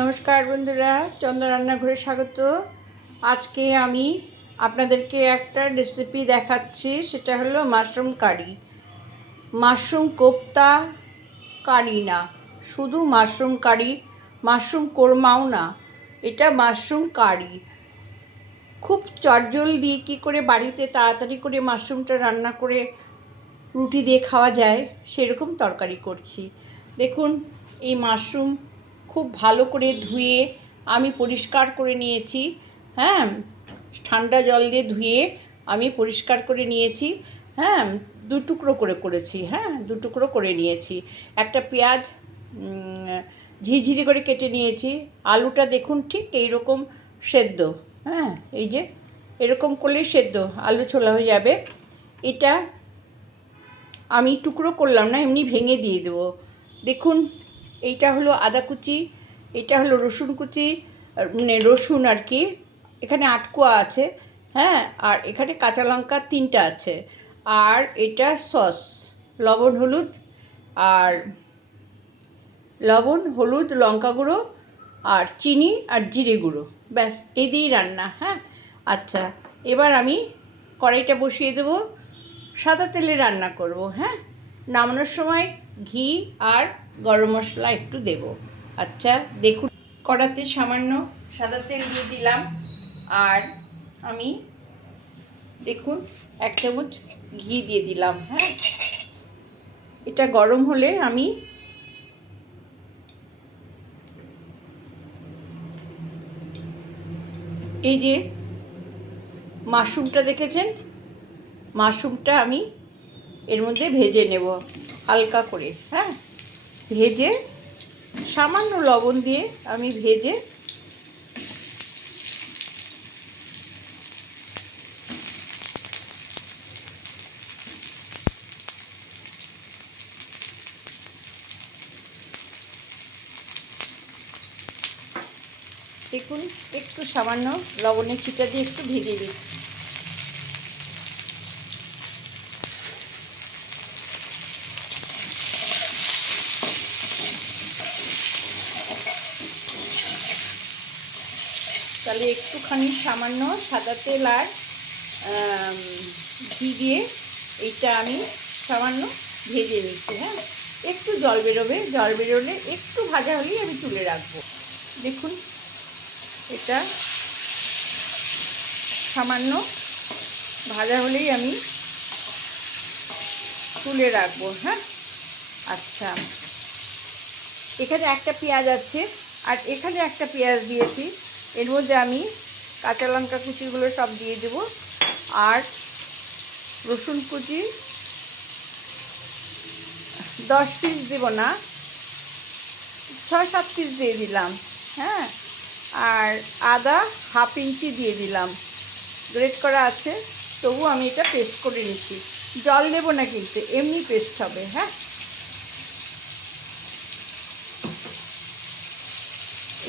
নমস্কার বন্ধুরা চন্দ্র রান্নাঘরে স্বাগত। আজকে আমি আপনাদেরকে একটা রেসিপি দেখাচ্ছি, সেটা হলো mushroom curry. Mushroom kofta curry না, শুধু মাশরুম কারি, মাশরুম কোরমাও না, এটা মাশরুম কারি। খুব চটজলদি কী করে বাড়িতে তাড়াতাড়ি করে মাশরুমটা রান্না করে রুটি দিয়ে খাওয়া যায়, সেরকম তরকারি করছি। দেখুন, এই মাশরুম খুব ভালো করে ধুয়ে আমি পরিষ্কার করে নিয়েছি। হ্যাঁ ঠান্ডা জল দিয়ে ধুয়ে আমি পরিষ্কার করে নিয়েছি। হ্যাঁ দু টুকরো করে করেছি। হ্যাঁ দু টুকরো করে নিয়েছি। একটা পেঁয়াজ ঝিঝিরি করে কেটে নিয়েছি। আলুটা দেখুন ঠিক এইরকম সেদ্ধ। হ্যাঁ এই যে এরকম করলেই সেদ্ধ, আলু ছোলা হয়ে যাবে। এটা আমি টুকরো করলাম না, এমনি ভেঙে দিয়ে দেবো। দেখুন এইটা হলো আদা কুচি এটা হলো রসুন কুচি মানে রসুন আর কি, এখানে আটকোয়া আছে হ্যাঁ আর এখানে কাঁচা লঙ্কা তিনটা আছে, আর এটা সস, লবণ, হলুদ, আর লবণ, হলুদ, লঙ্কা গুঁড়ো, আর চিনি আর জিরে গুঁড়ো, ব্যাস, এই দিয়েই রান্না হ্যাঁ আচ্ছা এবার আমি কড়াইটা বসিয়ে দেবো, সাদা তেলে রান্না করব হ্যাঁ নামানোর সময় ঘি আর গরম মশলা একটু দেব। আচ্ছা দেখুন, কড়াতে সামান্য সাদা তেল দিয়ে দিলাম। আর আমি, দেখুন, এক চামচ ঘি দিয়ে দিলাম হ্যাঁ? এটা গরম হলে আমি এই যে মাশরুমটা দেখেছেন? মাশরুমটা আমি এর মধ্যে ভেজে নেব, হালকা করে হ্যাঁ? ভেজে সামান্য লবণ দিয়ে আমি ভেজে দেখুন, একটু সামান্য লবণের ছিটা দিয়ে একটু ভেজে দিচ্ছি তাহলে একটুখানি সামান্য সাদা তেল আর ঘি দিয়ে এইটা আমি সামান্য ভেজে নিচ্ছি হ্যাঁ? একটু জল বেরোবে, জল বেরোলে একটু ভাজা হলেই আমি তুলে রাখব। দেখুন, এটা সামান্য ভাজা হলেই আমি তুলে রাখব হ্যাঁ? আচ্ছা। এখানে একটা পেঁয়াজ আছে, আর এখানে একটা পেঁয়াজ দিয়েছি। এর মধ্যে আমি কাঁচা লঙ্কা কুচিগুলো সব দিয়ে দেবো। আর রসুন কুচি দশ পিস দেবো না, ছয় সাত পিস দিয়ে দিলাম হ্যাঁ? আর আদা হাফ ইঞ্চি দিয়ে দিলাম। গ্রেট করা আছে, তবু আমি এটা পেস্ট করে নিচ্ছি। জল দেবো না কিন্তু, এমনি পেস্ট হবে হ্যাঁ?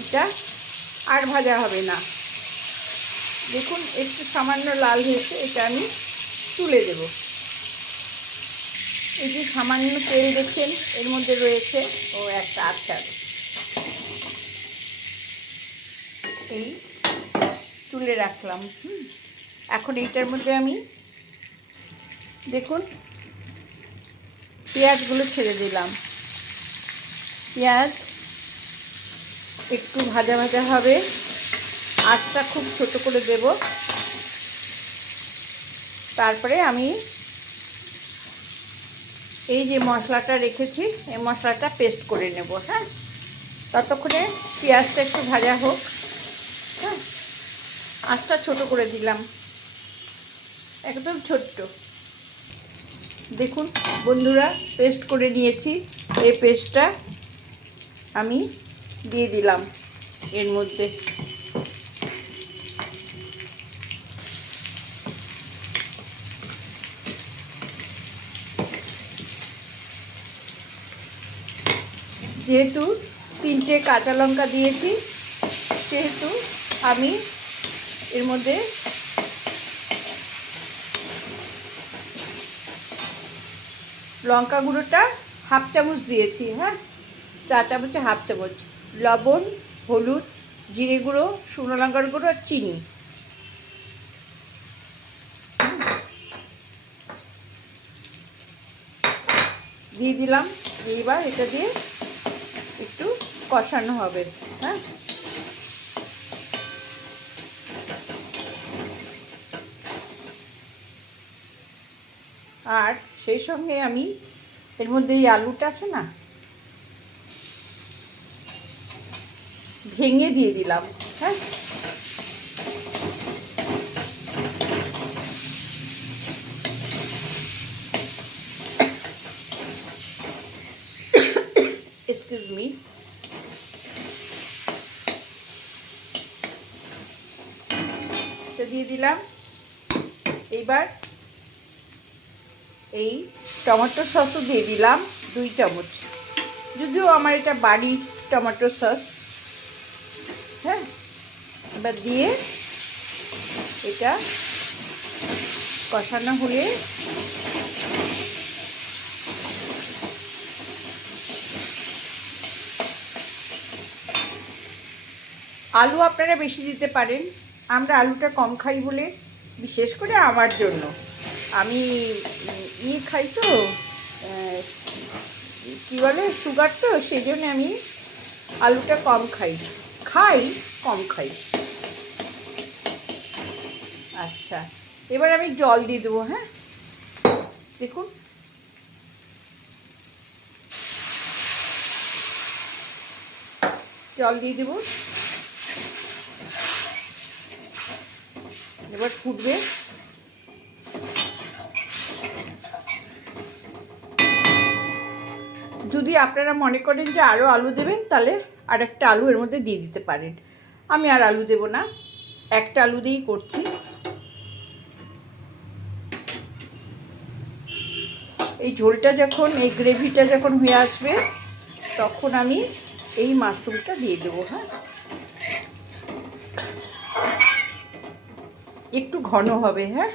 এটা আর ভাজা হবে না। দেখুন, একটু সামান্য লাল হয়েছে, এটা আমি তুলে দেব। এই যে সামান্য তেল দেখছেন, এর মধ্যে রয়েছে, ও একটা আচার। এই তুলে রাখলাম, হুম। এখন এইটার মধ্যে আমি, দেখুন, পেঁয়াজগুলো ছেড়ে দিলাম। পেঁয়াজ একটু ভাজা ভাজা হবে। আঁচটা খুব ছোট করে দেব। তারপরে আমি এই যে মশলাটা রেখেছি, এই মশলাটা পেস্ট করে নেব হ্যাঁ? ততক্ষণে পেঁয়াজটা একটু ভাজা হোক হ্যাঁ? আঁচটা ছোট করে দিলাম। একদম ছোট্ট। দেখুন বন্ধুরা, পেস্ট করে নিয়েছি। এই পেস্টটা আমি দিয়ে দিলাম এর মধ্যে। যেহেতু তিনটে কাঁচা লঙ্কা দিয়েছি, সেহেতু আমি এর মধ্যে লঙ্কা গুঁড়োটা হাফ চামচ দিয়েছি হ্যাঁ? চা চামচে হাফ চামচ। লবণ, হলুদ, জিরে গুঁড়ো, শুকনো লঙ্কার গুঁড়ো আর চিনি। দিয়ে দিলাম এইবার এটা দিয়ে কষানো হবে হ্যাঁ? আর সেই সঙ্গে আমি, এর মধ্যে এই আলুটা আছে না? ভেঙে দিয়ে দিলাম হ্যাঁ? এক্সকিউজ মি দিয়ে দিলাম। এইবার এই টমেটো সসও দিয়ে দিলাম, দুই চামচ। যদিও আমার এটা বাড়ির টমেটো সস। হ্যাঁ? এবার দিয়ে এটা কষানো হলে আলু আপনারা বেশি দিতে পারেন। আমরা আলুটা কম খাই বলে, বিশেষ করে আমার জন্য। আমি ই খাই তো কী বলে, সুগার তো সেই জন্য আমি আলুটা কম খাই। খাই, কম খাই। আচ্ছা এবার আমি জল দিয়ে দেবো হ্যাঁ? দেখুন। জল দিয়ে দেবো। এবার ফুটবে। যদি আপনারা মনে করেন যে আরও আলু দেবেন, তাহলে আর একটা আলু এর মধ্যে দিয়ে দিতে পারেন। আমি আর আলু দেব না, একটা আলু দিয়েই করছি। এই ঝোলটা যখন, এই গ্রেভিটা যখন হয়ে আসবে, তখন আমি এই মাশরুমটা দিয়ে দেবো হ্যাঁ? একটু ঘন হবে হ্যাঁ?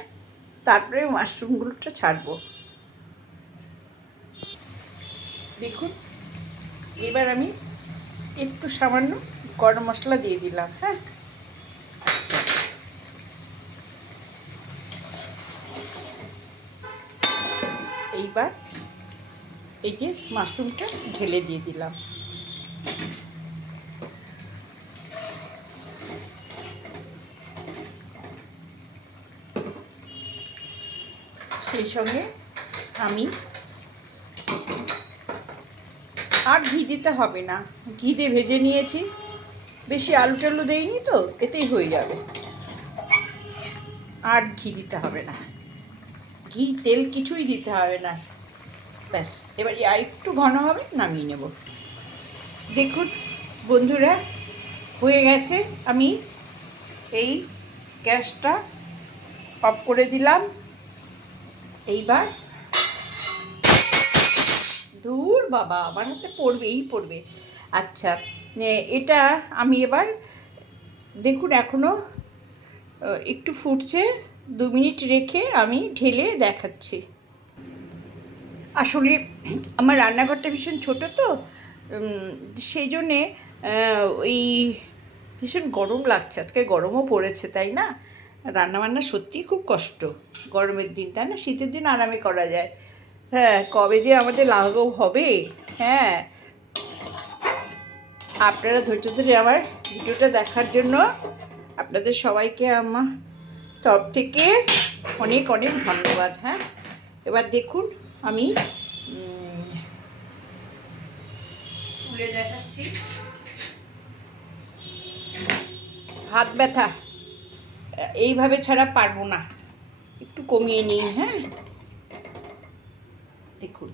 তারপরে মাশরুমগুলোটা ছাড়বো। দেখুন, এবার আমি একটু সামান্য গরম মশলা দিয়ে দিলাম হ্যাঁ? এইবার এই যে মাশরুমটা ঢেলে দিয়ে দিলাম। সেই সঙ্গে আমি। আর ঘি দিতে হবে না। ঘি দিয়ে ভেজে নিয়েছি। বেশি আলু টালু দেইনি তো, এতেই হয়ে যাবে। আর ঘি দিতে হবে না। ঘি, তেল কিছুই দিতে হবে না। ব্যাস, এবার আর একটু ঘন হবে, নামিয়ে নেব। দেখুন বন্ধুরা, হয়ে গেছে। আমি এই গ্যাসটা অফ করে দিলাম। এইবার দূর বাবা, আমার হাতে পড়বেই পড়বে। আচ্ছা এটা আমি এবার, দেখুন এখনও একটু ফুটছে, দু মিনিট রেখে আমি ঢেলে দেখাচ্ছি। আসলে আমার রান্নাঘরটা ভীষণ ছোট তো সেই জন্যে ওই ভীষণ গরম লাগছে, আজকে গরমও পড়েছে, তাই না? রান্নাবান্না সত্যিই খুব কষ্ট। গরমের দিন তাই না, শীতের দিন আরামে করা যায়। হ্যাঁ কবে যে আমাদের লাঘব হবে হ্যাঁ। আপনারা ধৈর্য ধরে আমার ভিডিওটা দেখার জন্য আপনাদের সবাইকে আমার তরফ থেকে অনেক অনেক ধন্যবাদ হ্যাঁ। এবার দেখুন আমি তুলে দেখাচ্ছি। হাত ব্যথা। এইভাবে ছাড়া পারব না। একটু কমিয়ে নিই হ্যাঁ? দেখুন।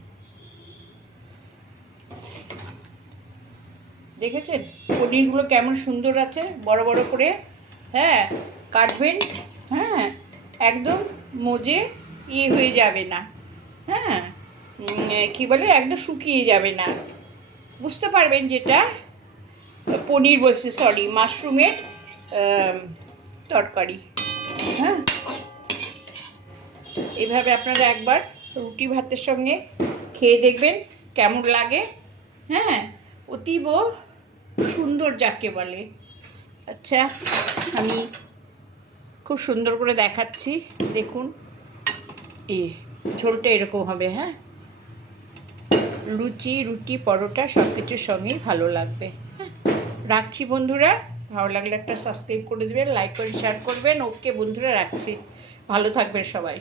দেখেছেন? পনিরগুলো কেমন সুন্দর আছে, বড় বড় করে হ্যাঁ? কাটবেন হ্যাঁ? একদম মজে ইয়ে হয়ে যাবে না হ্যাঁ? কি বলে? একদম শুকিয়ে যাবে না। বুঝতে পারবেন যেটা? পনির বলছে সরি মাশরুমের তরকারি। হ্যাঁ? এভাবে আপনারা একবার রুটি ভাতের সঙ্গে খেয়ে দেখবেন কেমন লাগে। হ্যাঁ? অতীব সুন্দর যাকে বলে। আচ্ছা আমি খুব সুন্দর করে দেখাচ্ছি। দেখুন। এ, ঝোলটা এরকম হবে হ্যাঁ? লুচি, রুটি, পরোটা সব কিছুর সঙ্গেই ভালো লাগবে হ্যাঁ? রাখছি বন্ধুরা। ভালো লাগলে একটা সাবস্ক্রাইব করে দেবেন লাইক করে শেয়ার করবেন। ওকে বন্ধুরা, রাখছি। ভালো থাকবেন সবাই।